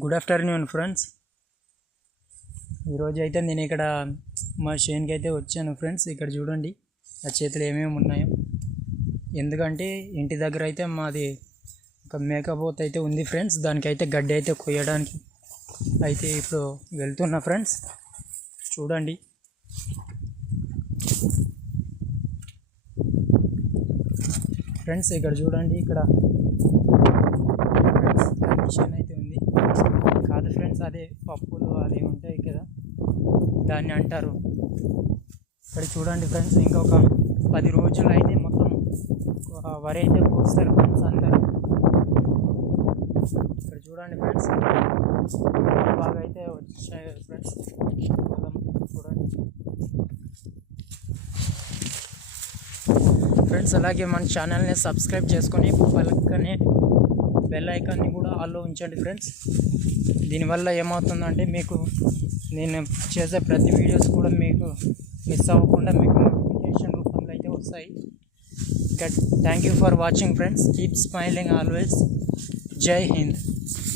Good afternoon friends. ఈరోజు అయితే నేను ఇక్కడ మా చేనుకి అయితే వచ్చాను ఫ్రెండ్స్. ఇక్కడ చూడండి ఆ చేతులు ఏమేమి ఉన్నాయో. ఎందుకంటే ఇంటి దగ్గర అయితే మాది ఒక మేకపోతు అయితే ఉంది ఫ్రెండ్స్. దానికైతే గడ్డి అయితే కొయ్యడానికి అయితే ఇప్పుడు వెళ్తున్నా ఫ్రెండ్స్. చూడండి ఫ్రెండ్స్, ఇక్కడ చూడండి. ఇక్కడ మిషన్ అయితే ఉంది కాదు ఫ్రెండ్స్, అదే పప్పులు అది ఉంటాయి కదా, దాన్ని అంటారు. ఇక్కడ చూడండి ఫ్రెండ్స్, ఇంకొక 10 రోజులు అయితే మొత్తం వరి అయితే కోస్తారు ఫ్రెండ్స్ అందరూ. ఇక్కడ చూడండి ఫ్రెండ్స్, బాగా అయితే వచ్చాయి ఫ్రెండ్స్. చూడండి ఫ్రెండ్స్, అలాగే మన ఛానల్ని సబ్స్క్రైబ్ చేసుకొని పక్కనే బెల్ ఐకాన్ని కూడా ఆల్లో ఉంచండి ఫ్రెండ్స్. దీనివల్ల ఏమవుతుందంటే మీకు నేను చేసే ప్రతి వీడియోస్ కూడా మీకు మిస్ అవ్వకుండా మీకు నోటిఫికేషన్ రూపంలో అయితే వస్తాయి. Thank you for watching friends. Keep smiling always. జై హింద్.